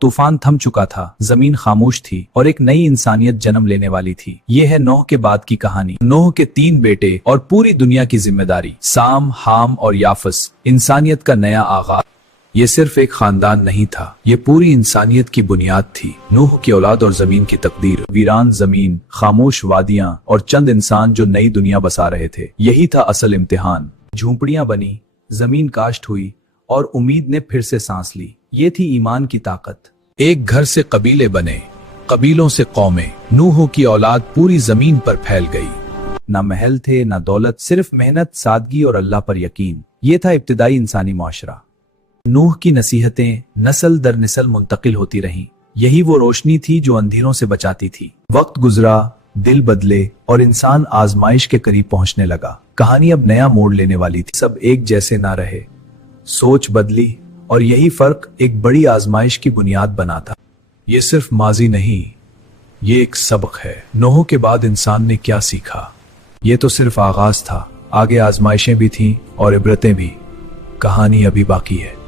तूफान थम चुका था, जमीन खामोश थी और एक नई इंसानियत जन्म लेने वाली थी। ये है नूह के बाद की कहानी। नूह के 3 बेटे और पूरी दुनिया की जिम्मेदारी। साम, हाम और याफस, इंसानियत का नया आगाज। ये सिर्फ एक खानदान नहीं था, ये पूरी इंसानियत की बुनियाद थी। नूह की औलाद और जमीन की तकदीर। वीरान जमीन, खामोश वादियां और चंद इंसान जो नई दुनिया बसा रहे थे। यही था असल इम्तिहान। झोंपड़ियां बनी, जमीन काश्त हुई और उम्मीद ने फिर से सांस ली। ये थी ईमान की ताकत। एक घर से कबीले बने, कबीलों से कौमें। नूह की औलाद पूरी जमीन पर फैल गई। ना महल थे, ना दौलत, सिर्फ मेहनत, सादगी और अल्लाह पर यकीन। ये था इब्तिदाई इंसानी मुआशरा। नूह की नसीहतें नस्ल दर नस्ल मुंतकिल होती रहीं। यही वो रोशनी थी जो अंधेरों से बचाती थी। वक्त गुजरा, दिल बदले और इंसान आजमाइश के करीब पहुंचने लगा। कहानी अब नया मोड़ लेने वाली थी। सब एक जैसे ना रहे, सोच बदली और यही फर्क एक बड़ी आजमाइश की बुनियाद बना था। ये सिर्फ माजी नहीं, ये एक सबक है। नूह के बाद इंसान ने क्या सीखा? ये तो सिर्फ आगाज था, आगे आजमाइशें भी थीं और इबरतें भी। कहानी अभी बाकी है।